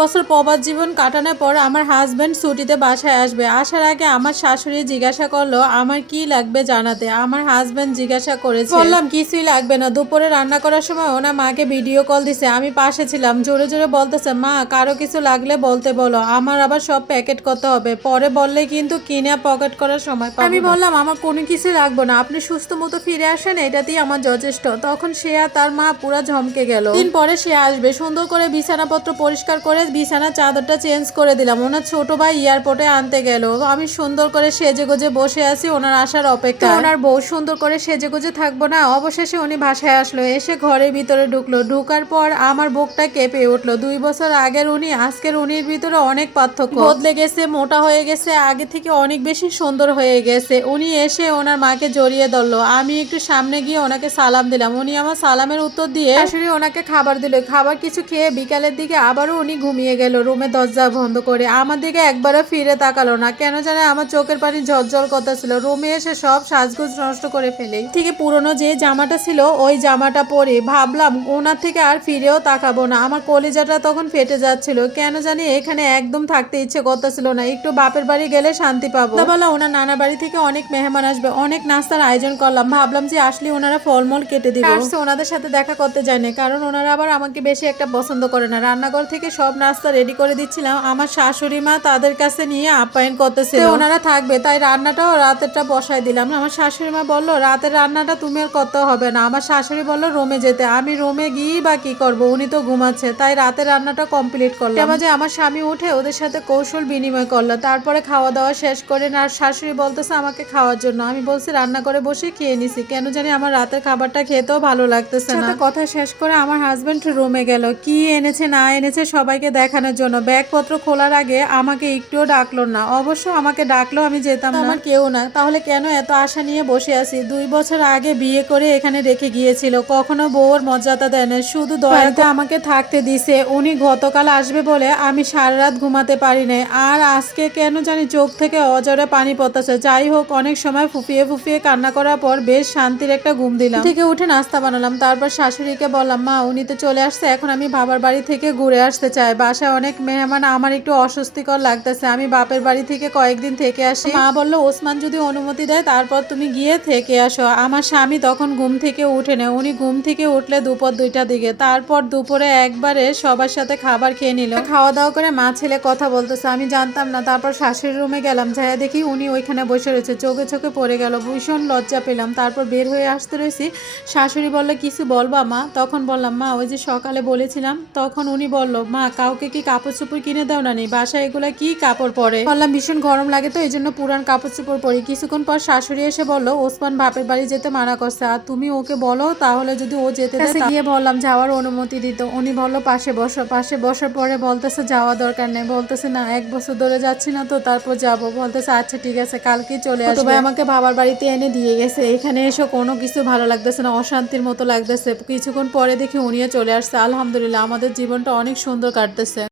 বছর প্রবাস জীবন কাটানোর পর আমার হাজবেন্ড ছুটিতে বাসায় আসবে। আসার আগে আমার শাশুড়ি জিজ্ঞাসা করল আমার কি লাগবে জানাতে? আমার হাজব্যান্ড জিজ্ঞাসা করেছে বললাম কিছুই লাগবে না। দুপুরে রান্না করার সময় ওনার মাকে ভিডিও কল দিছে। আমি পাশে ছিলাম। জোরে জোরে বলতেছে মা কারও কিছু লাগলে বলতে বলো। আমার আবার সব প্যাকেট করতে হবে। পরে বললে কিন্তু কিনে পকেট করার সময় আমি বললাম আমার কোনো কিছু লাগবে না। আপনি সুস্থ মতো ফিরে আসেন এটাতেই আমার যথেষ্ট। তখন সে আর তার মা পুরা ঝমকে গেল। দিন পরে সে আসবে। সুন্দর করে বিছানাপত্র পরিষ্কার করে বিছানা চাদরটা চেঞ্জ করে দিলাম। ওনার ছোট ভাই এয়ারপোর্টে আনতে গেল। আমি সুন্দর করে সেজে গুজে বসে আছি ওনার আসার অপেক্ষা ওনার বউ সুন্দর করে সেজে গুজে থাকব না? অবশেষে উনি ভাষায় আসলো এসে ঘরের ভিতরে ঢুকলো। ঢুকার পর আমার বুকটা কেঁপে উঠল। দুই বছর আগের উনি আজকের উনির ভিতরে অনেক পার্থক্য। বদলে গেছে মোটা হয়ে গেছে আগে থেকে অনেক বেশি সুন্দর হয়ে গেছে। উনি এসে ওনার মাকে জড়িয়ে ধরলো। আমি একটু সামনে গিয়ে ওনাকে সালাম দিলাম। উনি আমার সালামের উত্তর দিয়ে আসলে ওনাকে খাবার দিল। খাবার কিছু খেয়ে বিকালের দিকে আবারও উনি ঘুমিয়ে গেল রুমে দরজা বন্ধ করে আমার দিকে একবারও ফিরে তাকালো না। কেন জানে আমার চোখের পানি ঝরঝর কথা ছিল রুমে এসে সব সাজগোজ নষ্ট করে ফেলে। থেকে পুরনো যে জামাটা ছিল ওই জামাটা পরে ভাবলাম ওনার থেকে আর ফিরেও তাকাবো না। আমার কলিজাটা তখন ফেটে যাচ্ছিল। কেন জানি এখানে একদম থাকতে ইচ্ছে করতেছিল না। একটু বাপের বাড়ি গেলে শান্তি পাবো। বলা ওনার নানা বাড়ি থেকে অনেক মেহমান আসবে। অনেক নাস্তার আয়োজন করলাম। ভাবলাম যে আসলে ওনারা ফলমূল কেটে দিবে। ওনাদের সাথে দেখা করতে যায় না কারণ ওনারা আবার আমাকে বেশি একটা পছন্দ করে না। রান্নাঘর থেকে সব নাস্তা রেডি করে দিচ্ছিলাম। আমার শাশুড়ি মা তাদের কাছে নিয়ে আপ্যায়ন করতেছে ওনারা থাকবে তাই রান্নাটাও রাতেরটা বসায় দিলাম। আমার শাশুড়ি মা বলল রাতের রান্নাটা তুমি আর করতে হবে না। আমার শাশুড়ি বলল রোমে যেতে। আমি রুমে গিয়ে বা কি করব? উনি তো ঘুমাচ্ছে তাই রাতের রান্নাটা কমপ্লিট করলাম। মাঝে আমার স্বামী উঠে ওদের সাথে কৌশল বিনিময় করল। তারপরে খাওয়া দাওয়া শেষ করে আর শাশুড়ি বলতেছে আমাকে খাওয়ার জন্য। আমি বলছি রান্না করে বসে খেয়ে নিছি। কেন জানি আমার রাতের খাবারটা খেতেও ভালো লাগতেছে না। কথা শেষ করে আমার হাজবেন্ড রুমে গেল। কি এনেছে না এনেছে সবাইকে দেখানোর জন্য। ব্যাগপত্র খোলার আগে আমাকে একটুও ডাকলো না। অবশ্য আমাকে ডাকলো আমি যেতাম আমার কেউ না। তাহলে কেন এত আশা নিয়ে বসে আছি? দুই বছর আগে বিয়ে করে এখানে রেখে গিয়েছিল। কখনো বউর মর্যাদা দেয় না। শুধু দয়াতে আমাকে থাকতে দিছে। উনি গতকাল আসবে বলে আমি সারা রাত ঘুমাতে পারি নাই। আর আজকে কেন জানি চোখ থেকে অজরে পানি পড়তেছে। যাই হোক অনেক সময় ফুফিয়ে ফুফিয়ে কান্না করার পর বেশ শান্তির একটা ঘুম দিলাম। থেকে উঠে নাস্তা বানালাম। তারপর শাশুড়িকে বললাম মা উনি তো চলে আসছে। এখন আমি বাবার বাড়ি থেকে ঘুরে আসতে চাই। বাসায় অনেক মেহমান, আমার একটু অস্বস্তিকর লাগতেছে। আমি বাপের বাড়ি থেকে কয়েকদিন থেকে আসি। মা বলল, ওসমান যদি অনুমতি দেয়, তারপর তুমি গিয়ে থেকে আসো। আমার স্বামী তখন ঘুম থেকে উঠে নেয়। উনি ঘুম থেকে উঠলে দুপুর দুইটা দিকে। তারপর দুপুরে একবারে সবার সাথে খাবার খেয়ে নিল। খাওয়া দাওয়া করে মা, ছেলে কথা বলতেছে। আমি জানতাম না। তারপর শাশুড়ির রুমে গেলাম। যাইয়া দেখি উনি ওইখানে বসে রয়েছে। চোখে চোখে পড়ে গেল। ভীষণ লজ্জা পেলাম। তারপর বের হয়ে আসতে রয়েছি। শাশুড়ি বলল, কিছু বলবা মা? তখন বললাম, মা, ওই যে সকালে বলেছিলাম। তখন উনি বলল, মা কাউকে কি কাপড় চোপড় কিনে দাও না নেই বাসায় এগুলা কি কাপড় পরে? বললাম ভীষণ গরম লাগে তো এই জন্য পুরান কাপড় চোপড় পরি। কিছুক্ষণ পর শাশুড়ি এসে বলল ওসমান বাপের বাড়ি যেতে মানা করছে। আর তুমি ওকে বলো তাহলে যদি ও যেতে গিয়ে বললাম যাওয়ার অনুমতি দিত। উনি বলল পাশে বসো পাশে বসার পরে বলতেছে যাওয়া দরকার নেই। বলতেছে না এক বছর ধরে যাচ্ছি না তো তারপর যাব। বলতেছে আচ্ছা ঠিক আছে কালকেই চলে আসবে ভাই আমাকে বাবার বাড়িতে এনে দিয়ে গেছে। এখানে এসে কোনো কিছু ভালো লাগতেছে না অশান্তির মতো লাগতেছে। কিছুক্ষণ পরে দেখি উনিও চলে আসছে। আলহামদুলিল্লাহ আমাদের জীবনটা অনেক সুন্দর কাটতেছে। করতেছেন